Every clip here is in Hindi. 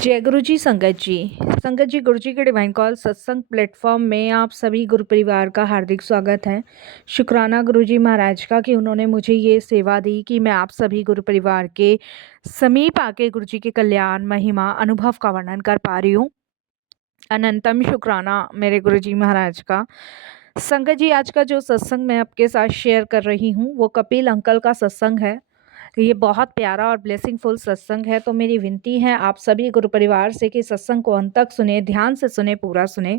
जय गुरु जी संगत जी। संगत जी, गुरु जी के डिवाइन कॉल सत्संग प्लेटफॉर्म में आप सभी गुरु परिवार का हार्दिक स्वागत है। शुक्राना गुरु जी महाराज का कि उन्होंने मुझे ये सेवा दी कि मैं आप सभी गुरु परिवार के समीप आके गुरु जी के कल्याण महिमा अनुभव का वर्णन कर पा रही हूँ। अनंतम शुक्राना मेरे गुरु जी महाराज का। संगत जी, आज का जो सत्संग मैं आपके साथ शेयर कर रही हूँ वो कपिल अंकल का सत्संग है। ये बहुत प्यारा और ब्लेसिंगफुल सत्संग है। तो मेरी विनती है आप सभी गुरु परिवार से कि सत्संग को अंत तक सुने, ध्यान से सुने, पूरा सुने।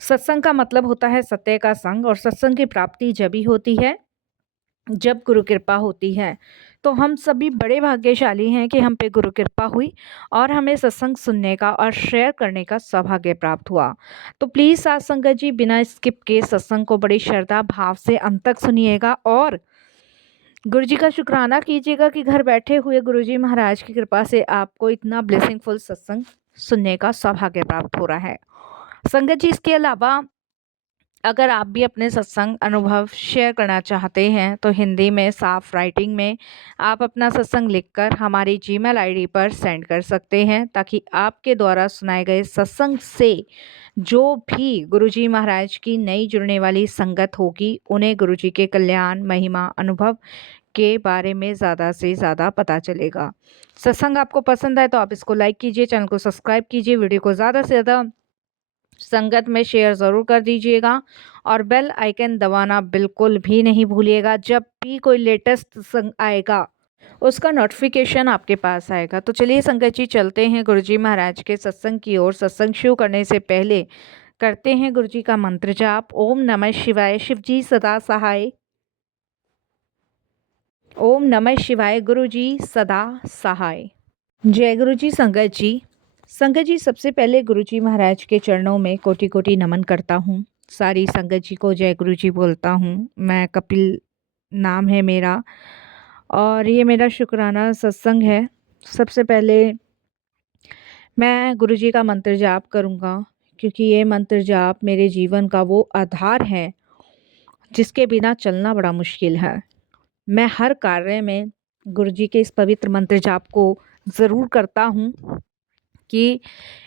सत्संग का मतलब होता है सत्य का संग, और सत्संग की प्राप्ति जब ही होती है जब गुरु कृपा होती है। तो हम सभी बड़े भाग्यशाली हैं कि हम पे गुरु कृपा हुई और हमें सत्संग सुनने का और शेयर करने का सौभाग्य प्राप्त हुआ। तो प्लीज़ साथ संगत जी, बिना स्किप के सत्संग को बड़ी श्रद्धा भाव से अंत तक सुनिएगा और गुरु जी का शुक्राना कीजिएगा कि घर बैठे हुए गुरु जी महाराज की कृपा से आपको इतना ब्लेसिंगफुल सत्संग सुनने का सौभाग्य प्राप्त हो रहा है। संगत जी, इसके अलावा अगर आप भी अपने सत्संग अनुभव शेयर करना चाहते हैं तो हिंदी में साफ राइटिंग में आप अपना सत्संग लिखकर हमारी जीमेल आईडी पर सेंड कर सकते हैं, ताकि आपके द्वारा सुनाए गए सत्संग से जो भी गुरुजी महाराज की नई जुड़ने वाली संगत होगी उन्हें गुरुजी के कल्याण महिमा अनुभव के बारे में ज़्यादा से ज़्यादा पता चलेगा। सत्संग आपको पसंद आए तो आप इसको लाइक कीजिए, चैनल को सब्सक्राइब कीजिए, वीडियो को ज़्यादा से ज़्यादा संगत में शेयर ज़रूर कर दीजिएगा और बेल आइकन दबाना बिल्कुल भी नहीं भूलिएगा। जब भी कोई लेटेस्ट संग आएगा उसका नोटिफिकेशन आपके पास आएगा। तो चलिए संगत जी, चलते हैं गुरुजी महाराज के सत्संग की ओर। सत्संग शुरू करने से पहले करते हैं गुरुजी का मंत्र जाप। ओम नमः शिवाय, शिव जी सदा सहाय। ओम नमः शिवाय, गुरुजी सदा सहाय। जय गुरुजी संगत जी। संगत जी, सबसे पहले गुरुजी महाराज के चरणों में कोटि कोटि नमन करता हूँ। सारी संगत जी को जय गुरुजी बोलता हूँ। मैं कपिल नाम है मेरा और ये मेरा शुक्राना सत्संग है। सबसे पहले मैं गुरुजी का मंत्र जाप करूँगा, क्योंकि ये मंत्र जाप मेरे जीवन का वो आधार है जिसके बिना चलना बड़ा मुश्किल है। मैं हर कार्य में गुरुजी के इस पवित्र मंत्र जाप को ज़रूर करता हूँ कि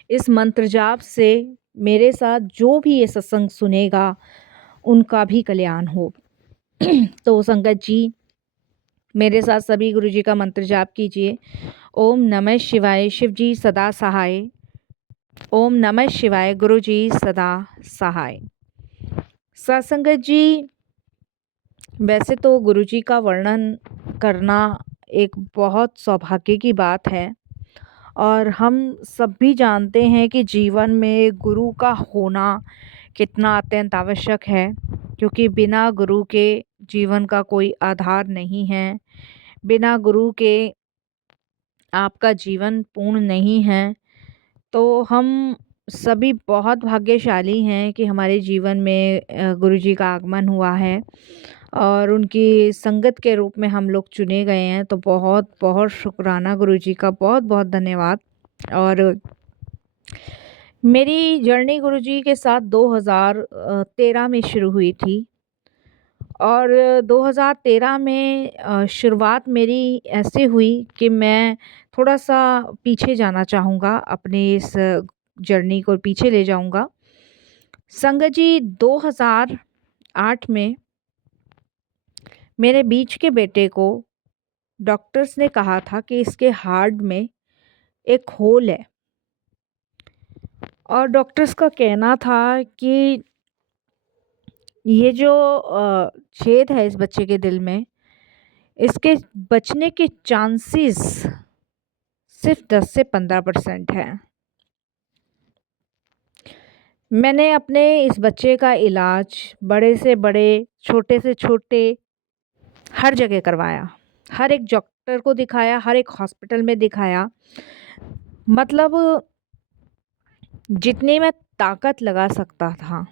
इस मंत्र जाप से मेरे साथ जो भी ये सत्संग सुनेगा उनका भी कल्याण हो। तो संगत जी, मेरे साथ सभी गुरुजी का मंत्र जाप कीजिए। ओम नमः शिवाय, शिव जी सदा सहाय। ओम नमः शिवाय, गुरुजी सदा सहाय। सत्संगत जी, वैसे तो गुरुजी का वर्णन करना एक बहुत सौभाग्य की बात है और हम सब भी जानते हैं कि जीवन में गुरु का होना कितना अत्यंत आवश्यक है, क्योंकि बिना गुरु के जीवन का कोई आधार नहीं है। बिना गुरु के आपका जीवन पूर्ण नहीं है। तो हम सभी बहुत भाग्यशाली हैं कि हमारे जीवन में गुरुजी का आगमन हुआ है और उनकी संगत के रूप में हम लोग चुने गए हैं। तो बहुत बहुत शुक्राना गुरुजी का, बहुत बहुत धन्यवाद। और मेरी जर्नी गुरुजी के साथ 2013 में शुरू हुई थी और 2013 में शुरुआत मेरी ऐसे हुई कि मैं थोड़ा-सा पीछे जाना चाहूँगा, अपने इस जर्नी को पीछे ले जाऊँगा। संगत जी, 2008 में मेरे बीच के बेटे को डॉक्टर्स ने कहा था कि इसके हार्ट में एक होल है और डॉक्टर्स का कहना था कि ये जो छेद है इस बच्चे के दिल में, इसके बचने के चांसेस सिर्फ 10 से 15% हैं। मैंने अपने इस बच्चे का इलाज बड़े से बड़े, छोटे से छोटे हर जगह करवाया। हर एक डॉक्टर को दिखाया, हर एक हॉस्पिटल में दिखाया। मतलब जितनी मैं ताकत लगा सकता था,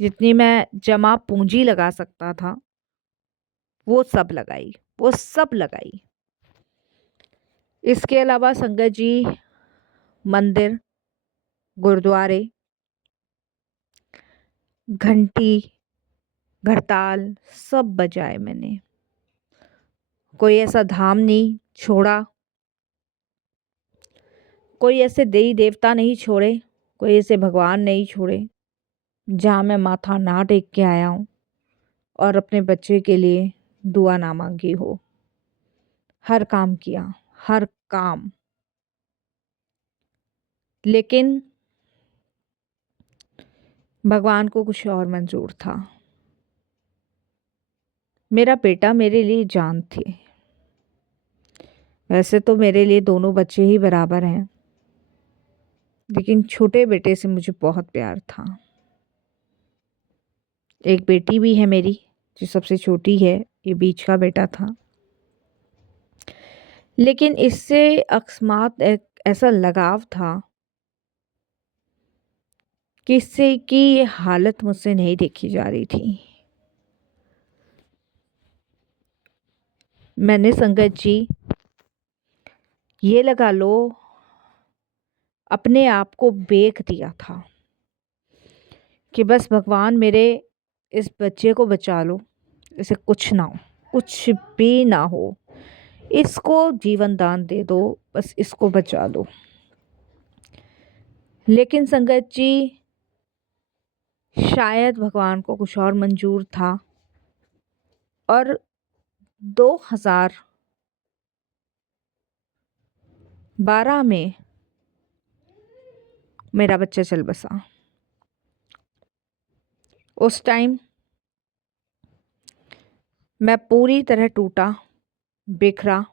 जितनी मैं जमा पूँजी लगा सकता था, वो सब लगाई, वो सब लगाई। इसके अलावा संगत जी, मंदिर, गुरुद्वारे, घंटी, घड़ताल सब बजाए मैंने। कोई ऐसा धाम नहीं छोड़ा, कोई ऐसे देवी देवता नहीं छोड़े, कोई ऐसे भगवान नहीं छोड़े जहाँ मैं माथा ना टेक के आया हूँ और अपने बच्चे के लिए दुआ ना मांगी हो। हर काम किया, हर काम, लेकिन भगवान को कुछ और मंजूर था। मेरा बेटा मेरे लिए जान थी। वैसे तो मेरे लिए दोनों बच्चे ही बराबर हैं, लेकिन छोटे बेटे से मुझे बहुत प्यार था। एक बेटी भी है मेरी जो सबसे छोटी है, ये बीच का बेटा था। लेकिन इससे अकस्मात एक ऐसा लगाव था कि इससे की ये हालत मुझसे नहीं देखी जा रही थी। मैंने संगत जी ये लगा लो अपने आप को बेच दिया था कि बस भगवान मेरे इस बच्चे को बचा लो, इसे कुछ ना हो, कुछ भी ना हो, इसको जीवन दान दे दो, बस इसको बचा लो। लेकिन संगत जी शायद भगवान को कुछ और मंजूर था और 2012 में मेरा बच्चा चल बसा। उस टाइम मैं पूरी तरह टूटा, बिखरा,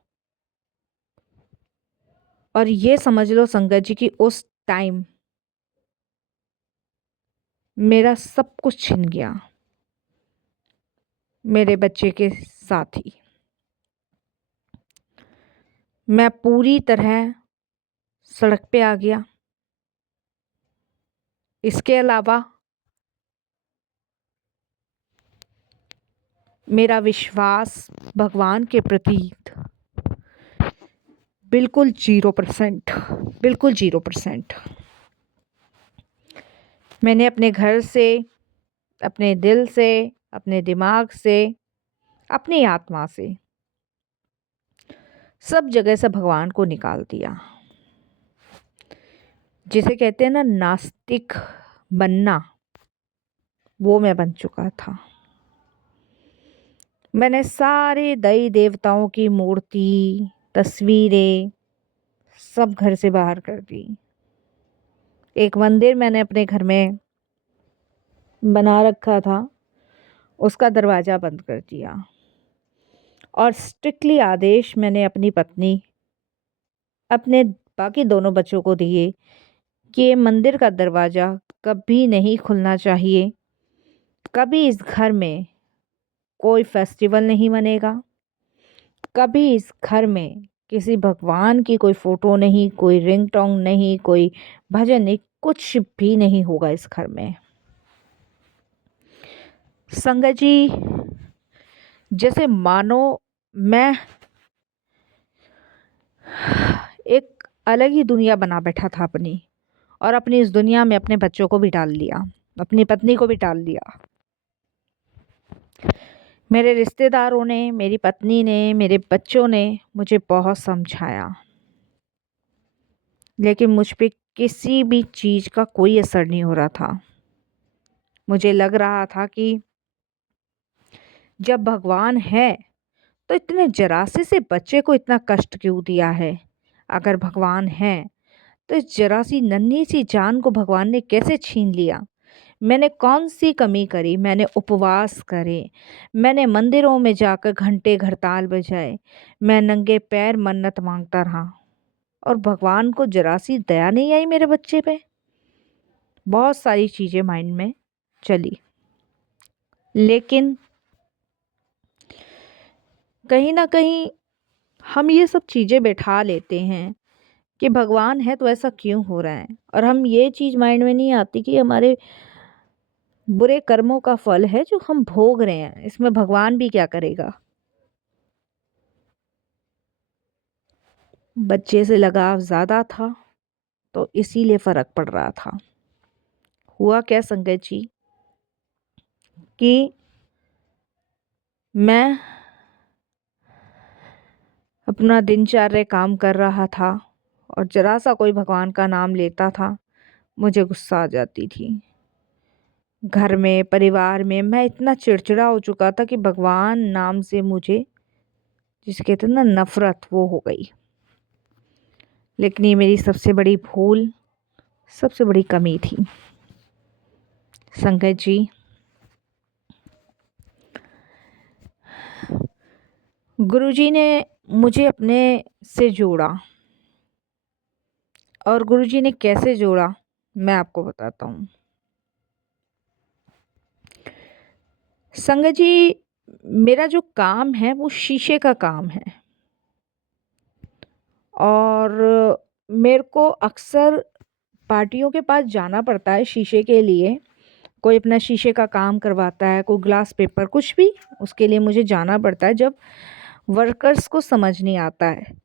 और ये समझ लो संगत जी कि उस टाइम मेरा सब कुछ छिन गया मेरे बच्चे के साथ ही। मैं पूरी तरह सड़क पे आ गया। इसके अलावा मेरा विश्वास भगवान के प्रति बिल्कुल 0%, बिल्कुल 0%। मैंने अपने घर से, अपने दिल से, अपने दिमाग से, अपनी आत्मा से, सब जगह से भगवान को निकाल दिया। जिसे कहते हैं ना नास्तिक बनना, वो मैं बन चुका था। मैंने सारे देवी देवताओं की मूर्ति, तस्वीरें सब घर से बाहर कर दी। एक मंदिर मैंने अपने घर में बना रखा था, उसका दरवाज़ा बंद कर दिया और स्ट्रिक्टली आदेश मैंने अपनी पत्नी, अपने बाकी दोनों बच्चों को दिए कि ये मंदिर का दरवाज़ा कभी नहीं खुलना चाहिए। कभी इस घर में कोई फेस्टिवल नहीं मनेगा, कभी इस घर में किसी भगवान की कोई फ़ोटो नहीं, कोई रिंगटोन नहीं, कोई भजन नहीं, कुछ भी नहीं होगा इस घर में। संगत जी जैसे मानो मैं एक अलग ही दुनिया बना बैठा था अपनी, और अपनी इस दुनिया में अपने बच्चों को भी डाल लिया, अपनी पत्नी को भी डाल लिया। मेरे रिश्तेदारों ने, मेरी पत्नी ने, मेरे बच्चों ने मुझे बहुत समझाया, लेकिन मुझ पे किसी भी चीज़ का कोई असर नहीं हो रहा था। मुझे लग रहा था कि जब भगवान है तो इतने जरासे से बच्चे को इतना कष्ट क्यों दिया है। अगर भगवान है तो इस जरा सी नन्ही सी जान को भगवान ने कैसे छीन लिया। मैंने कौन सी कमी करी, मैंने उपवास करे, मैंने मंदिरों में जाकर घंटे घड़ताल बजाए, मैं नंगे पैर मन्नत मांगता रहा, और भगवान को जरा सी दया नहीं आई मेरे बच्चे पे। बहुत सारी चीज़ें माइंड में चली, लेकिन कहीं ना कहीं हम ये सब चीज़ें बैठा लेते हैं कि भगवान है तो ऐसा क्यों हो रहा है, और हम ये चीज़ माइंड में नहीं आती कि हमारे बुरे कर्मों का फल है जो हम भोग रहे हैं, इसमें भगवान भी क्या करेगा। बच्चे से लगाव ज़्यादा था तो इसीलिए फ़र्क पड़ रहा था। हुआ क्या संगत जी कि मैं अपना दिनचर्या काम कर रहा था और ज़रा सा कोई भगवान का नाम लेता था, मुझे गुस्सा आ जाती थी। घर में, परिवार में मैं इतना चिड़चिड़ा हो चुका था कि भगवान नाम से मुझे, जिसे कहते हैं ना नफ़रत, वो हो गई। लेकिन ये मेरी सबसे बड़ी भूल, सबसे बड़ी कमी थी। संगत जी, गुरुजी ने मुझे अपने से जोड़ा, और गुरुजी ने कैसे जोड़ा मैं आपको बताता हूँ। संगत जी, मेरा जो काम है वो शीशे का काम है, और मेरे को अक्सर पार्टियों के पास जाना पड़ता है शीशे के लिए। कोई अपना शीशे का काम करवाता है, कोई ग्लास पेपर, कुछ भी, उसके लिए मुझे जाना पड़ता है जब वर्कर्स को समझ नहीं आता है।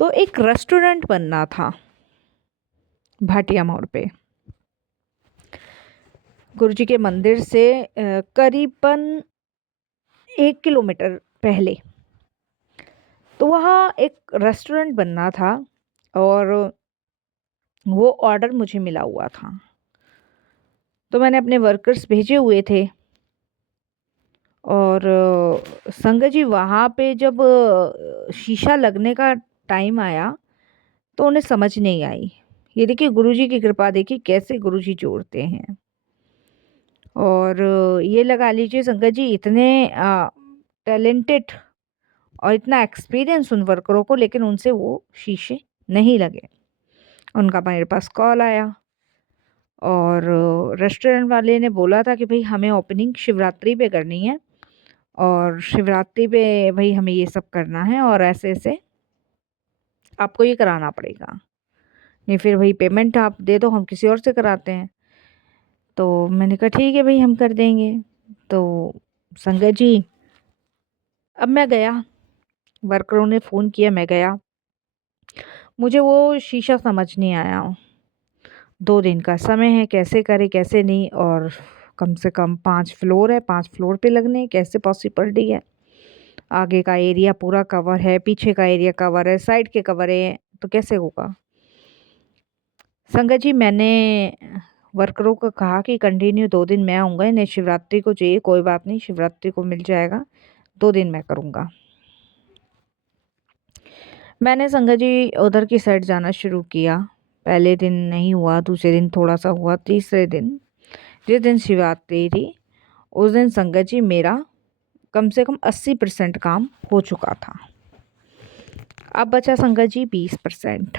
तो एक रेस्टोरेंट बनना था भाटिया मोड़ पे, गुरुजी के मंदिर से करीबन 1 किलोमीटर पहले। तो वहाँ एक रेस्टोरेंट बनना था, और वो ऑर्डर मुझे मिला हुआ था। तो मैंने अपने वर्कर्स भेजे हुए थे, और संगत जी वहाँ पे जब शीशा लगने का टाइम आया तो उन्हें समझ नहीं आई। ये देखिए गुरुजी की कृपा, देखिए कैसे गुरुजी जोड़ते हैं। और ये लगा लीजिए संगत जी, इतने टैलेंटेड और इतना एक्सपीरियंस उन वर्करों को, लेकिन उनसे वो शीशे नहीं लगे। उनका मेरे पास कॉल आया, और रेस्टोरेंट वाले ने बोला था कि भाई हमें ओपनिंग शिवरात्रि पे करनी है, और शिवरात्रि पे भाई हमें ये सब करना है, और ऐसे ऐसे आपको ये कराना पड़ेगा, नहीं फिर भाई पेमेंट आप दे दो, हम किसी और से कराते हैं। तो मैंने कहा ठीक है भाई, हम कर देंगे। तो संगत जी, अब मैं गया, वर्करों ने फ़ोन किया, मैं गया, मुझे वो शीशा समझ नहीं आया। 2 दिन का समय है, कैसे करें कैसे नहीं, और कम से कम 5 फ्लोर है, 5 फ्लोर पे लगने हैं, कैसे पॉसिबिलिटी है। आगे का एरिया पूरा कवर है, पीछे का एरिया कवर है, साइड के कवर है, तो कैसे होगा। संगत जी, मैंने वर्करों को कहा कि कंटिन्यू 2 दिन मैं आऊँगा, इन्हें शिवरात्रि को चाहिए, कोई बात नहीं, शिवरात्रि को मिल जाएगा, 2 दिन मैं करूँगा। मैंने संगत जी उधर की साइड जाना शुरू किया। पहले दिन नहीं हुआ, दूसरे दिन थोड़ा सा हुआ, तीसरे दिन, जिस दिन शिवरात्रि थी उस दिन संगत जी मेरा कम से कम 80% काम हो चुका था। अब बचा संगत जी 20%।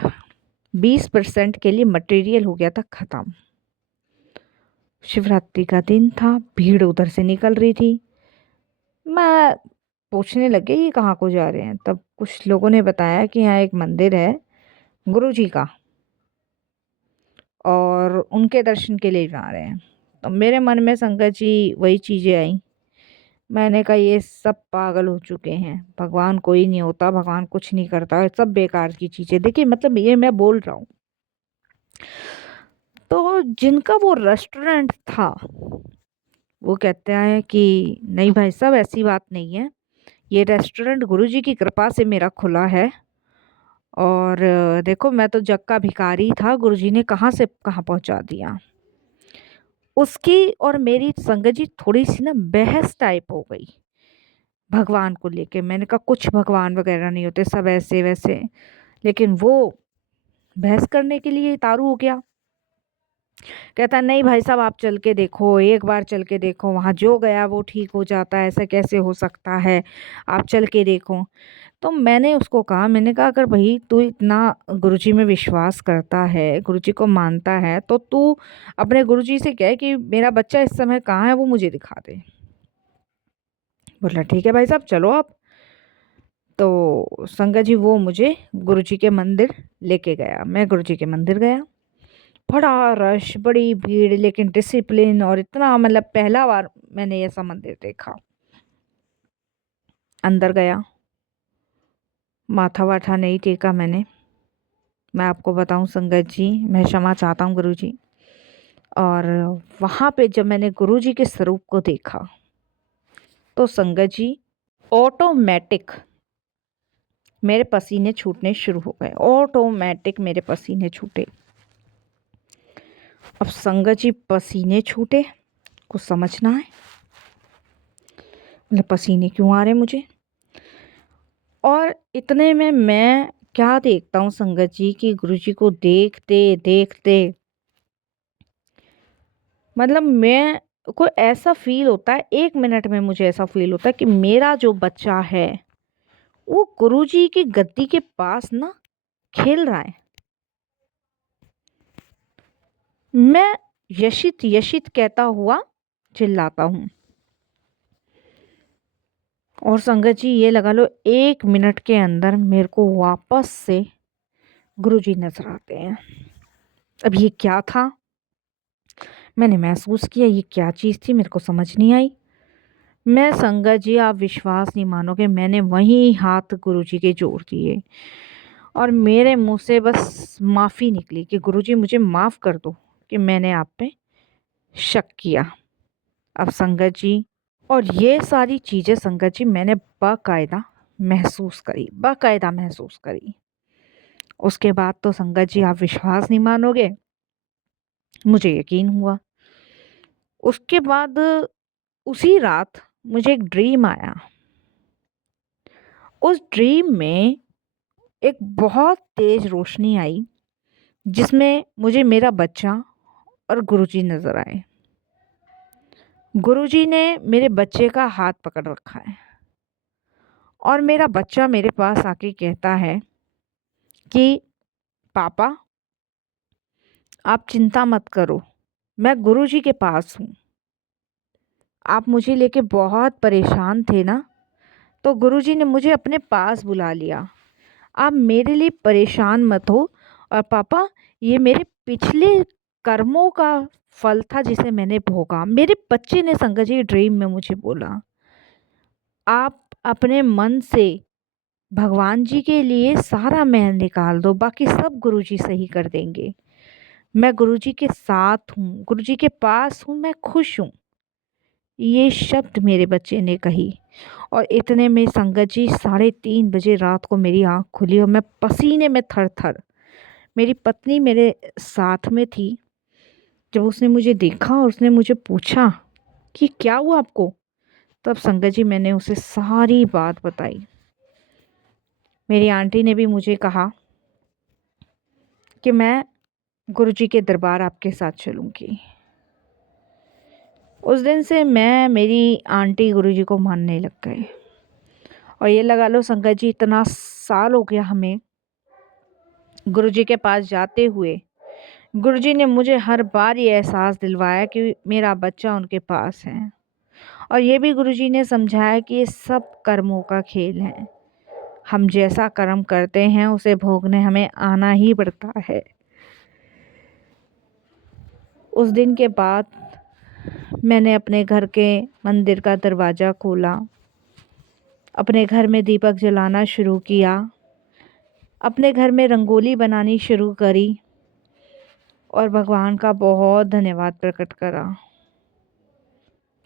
20% के लिए मटेरियल हो गया था ख़त्म। शिवरात्रि का दिन था, भीड़ उधर से निकल रही थी। मैं पूछने लगे ये कहाँ को जा रहे हैं, तब कुछ लोगों ने बताया कि यहाँ एक मंदिर है गुरुजी का, और उनके दर्शन के लिए जा रहे हैं। तो मेरे मन में संगत जी वही चीज़ें आई। मैंने कहा ये सब पागल हो चुके हैं, भगवान कोई नहीं होता, भगवान कुछ नहीं करता, ये सब बेकार की चीज़ें। देखिए मतलब ये मैं बोल रहा हूँ। तो जिनका वो रेस्टोरेंट था वो कहते हैं कि नहीं भाई साहब, ऐसी बात नहीं है, ये रेस्टोरेंट गुरुजी की कृपा से मेरा खुला है, और देखो मैं तो जग का भिखारी था, गुरुजी ने कहाँ से कहाँ पहुँचा दिया। उसकी और मेरी संगत जी थोड़ी सी ना बहस टाइप हो गई भगवान को लेके। मैंने कहा कुछ भगवान वगैरह नहीं होते, सब ऐसे वैसे। लेकिन वो बहस करने के लिए तारू हो गया। कहता नहीं भाई साहब, आप चल के देखो, एक बार चल के देखो, वहाँ जो गया वो ठीक हो जाता है, ऐसा कैसे हो सकता है, आप चल के देखो। तो मैंने उसको कहा, मैंने कहा अगर भाई तू इतना गुरुजी में विश्वास करता है, गुरुजी को मानता है, तो तू अपने गुरुजी से कह कि मेरा बच्चा इस समय कहाँ है वो मुझे दिखा दे। बोला ठीक है भाई साहब, चलो आप। तो संगत जी वो मुझे गुरुजी के मंदिर लेके गया। मैं गुरुजी के मंदिर गया, बड़ा रश, बड़ी भीड़, लेकिन डिसिप्लिन, और इतना मतलब पहला बार मैंने ऐसा मंदिर देखा। अंदर गया, माथा वाथा नहीं टेका मैंने। मैं आपको बताऊं संगत जी, मैं क्षमा चाहता हूँ गुरुजी। और वहाँ पे जब मैंने गुरुजी के स्वरूप को देखा तो संगत जी ऑटोमेटिक मेरे पसीने छूटने शुरू हो गए, ऑटोमेटिक मेरे पसीने छूटे। अब संगत जी पसीने छूटे, कुछ समझ ना आए, मतलब पसीने क्यों आ रहे मुझे। और इतने में मैं क्या देखता हूँ संगत जी कि गुरुजी को देखते देखते मतलब मैं को ऐसा फील होता है, 1 मिनट में मुझे ऐसा फील होता है कि मेरा जो बच्चा है वो गुरुजी की गद्दी के पास ना खेल रहा है। मैं यशित यशित कहता हुआ चिल्लाता हूँ। और संगत जी ये लगा लो 1 मिनट के अंदर मेरे को वापस से गुरुजी नजर आते हैं। अब ये क्या था, मैंने महसूस किया ये क्या चीज़ थी, मेरे को समझ नहीं आई। मैं संगत जी आप विश्वास नहीं मानोगे, मैंने वहीं हाथ गुरुजी के जोड़ दिए और मेरे मुंह से बस माफ़ी निकली कि गुरुजी मुझे माफ़ कर दो कि मैंने आप पे शक किया। अब संगत जी और ये सारी चीज़ें संगत जी मैंने बाकायदा महसूस करी। उसके बाद तो संगत जी आप विश्वास नहीं मानोगे, मुझे यकीन हुआ। उसके बाद उसी रात मुझे एक ड्रीम आया। उस ड्रीम में एक बहुत तेज रोशनी आई जिसमें मुझे मेरा बच्चा और गुरुजी नजर आए। गुरुजी ने मेरे बच्चे का हाथ पकड़ रखा है और मेरा बच्चा मेरे पास आके कहता है कि पापा आप चिंता मत करो, मैं गुरुजी के पास हूँ। आप मुझे लेके बहुत परेशान थे ना, तो गुरुजी ने मुझे अपने पास बुला लिया। आप मेरे लिए परेशान मत हो। और पापा ये मेरे पिछले कर्मों का फल था जिसे मैंने भोगा। मेरे बच्चे ने संगत जी ड्रीम में मुझे बोला, आप अपने मन से भगवान जी के लिए सारा मैल निकाल दो, बाकी सब गुरुजी सही कर देंगे। मैं गुरुजी के साथ हूँ, गुरुजी के पास हूँ, मैं खुश हूँ। ये शब्द मेरे बच्चे ने कही और इतने में संगत जी 3:30 बजे रात को मेरी आंख खुली और मैं पसीने में थर थर। मेरी पत्नी मेरे साथ में थी। जब उसने मुझे देखा और उसने मुझे पूछा कि क्या हुआ आपको, तब संगत जी मैंने उसे सारी बात बताई। मेरी आंटी ने भी मुझे कहा कि मैं गुरुजी के दरबार आपके साथ चलूँगी। उस दिन से मैं मेरी आंटी गुरुजी को मानने लग गए और ये लगा लो संगत जी इतना साल हो गया हमें गुरुजी के पास जाते हुए। गुरुजी ने मुझे हर बार ये एहसास दिलवाया कि मेरा बच्चा उनके पास है और ये भी गुरुजी ने समझाया कि ये सब कर्मों का खेल है। हम जैसा कर्म करते हैं उसे भोगने हमें आना ही पड़ता है। उस दिन के बाद मैंने अपने घर के मंदिर का दरवाज़ा खोला, अपने घर में दीपक जलाना शुरू किया, अपने घर में रंगोली बनानी शुरू करी और भगवान का बहुत धन्यवाद प्रकट करा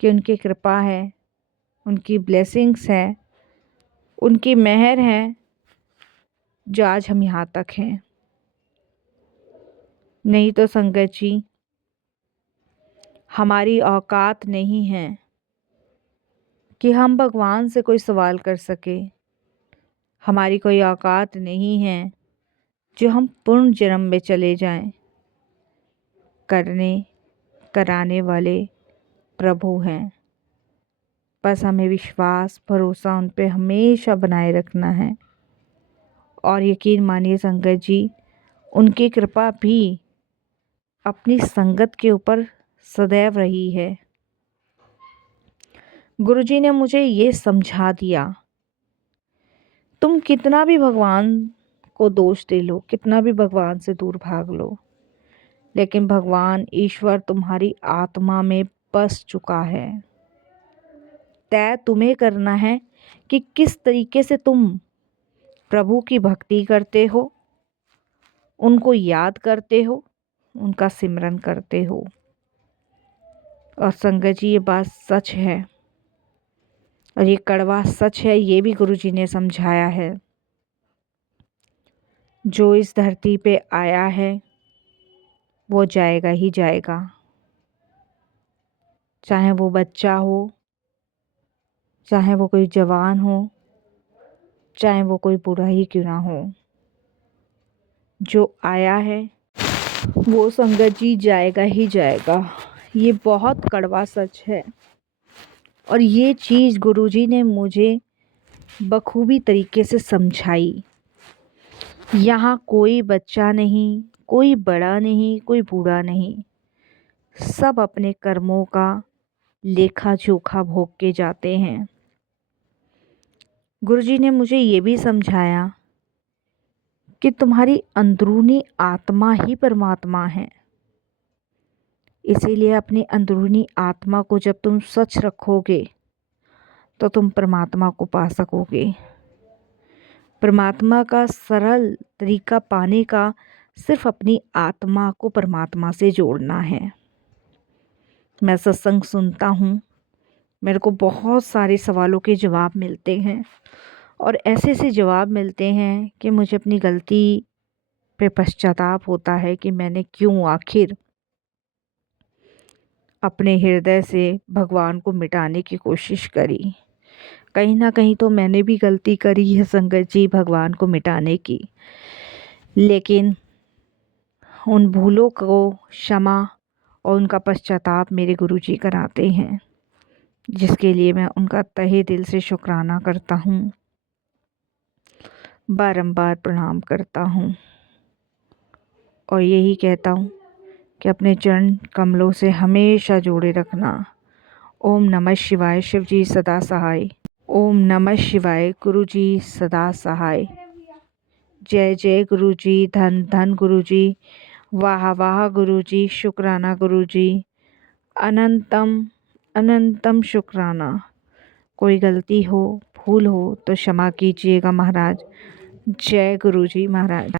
कि उनकी कृपा है, उनकी ब्लेसिंग्स है, उनकी मेहर है जो आज हम यहाँ तक हैं। नहीं तो संगत जी हमारी औकात नहीं है कि हम भगवान से कोई सवाल कर सके। हमारी कोई औकात नहीं है जो हम पूर्ण जन्म में चले जाएं। करने कराने वाले प्रभु हैं। बस हमें विश्वास भरोसा उन पे हमेशा बनाए रखना है। और यकीन मानिए संगत जी उनकी कृपा भी अपनी संगत के ऊपर सदैव रही है। गुरुजी ने मुझे ये समझा दिया, तुम कितना भी भगवान को दोष दे लो, कितना भी भगवान से दूर भाग लो, लेकिन भगवान ईश्वर तुम्हारी आत्मा में बस चुका है। तय तुम्हें करना है कि किस तरीके से तुम प्रभु की भक्ति करते हो, उनको याद करते हो, उनका सिमरन करते हो। और संगत जी ये बात सच है और ये कड़वा सच है, ये भी गुरुजी ने समझाया है। जो इस धरती पे आया है वो जाएगा ही जाएगा, चाहे वो बच्चा हो, चाहे वो कोई जवान हो, चाहे वो कोई बूढ़ा ही क्यों ना हो। जो आया है वो संगत जी जाएगा ही जाएगा। ये बहुत कड़वा सच है और ये चीज़ गुरुजी ने मुझे बखूबी तरीके से समझाई। यहाँ कोई बच्चा नहीं, कोई बड़ा नहीं, कोई बूढ़ा नहीं, सब अपने कर्मों का लेखा जोखा भोग के जाते हैं। गुरुजी ने मुझे ये भी समझाया कि तुम्हारी अंदरूनी आत्मा ही परमात्मा है। इसीलिए अपनी अंदरूनी आत्मा को जब तुम सच रखोगे तो तुम परमात्मा को पा सकोगे। परमात्मा का सरल तरीका पाने का सिर्फ अपनी आत्मा को परमात्मा से जोड़ना है। मैं सत्संग सुनता हूँ, मेरे को बहुत सारे सवालों के जवाब मिलते हैं और ऐसे से जवाब मिलते हैं कि मुझे अपनी गलती पे पश्चाताप होता है कि मैंने क्यों आखिर अपने हृदय से भगवान को मिटाने की कोशिश करी। कहीं ना कहीं तो मैंने भी गलती करी है संगत जी भगवान को मिटाने की, लेकिन उन भूलों को क्षमा और उनका पश्चाताप मेरे गुरुजी कराते हैं, जिसके लिए मैं उनका तहे दिल से शुक्राना करता हूँ, बारंबार प्रणाम करता हूँ और यही कहता हूँ कि अपने चरण कमलों से हमेशा जोड़े रखना। ओम नमः शिवाय, शिव जी सदा सहाय। ओम नमः शिवाय, गुरु जी सदा सहाय। जय जय गुरु जी, धन धन गुरु जी, वाह वाह गुरु जी, शुक्राना गुरु जी, अनंतम अनंतम शुक्राना। कोई गलती हो, भूल हो तो क्षमा कीजिएगा महाराज। जय गुरु जी महाराज।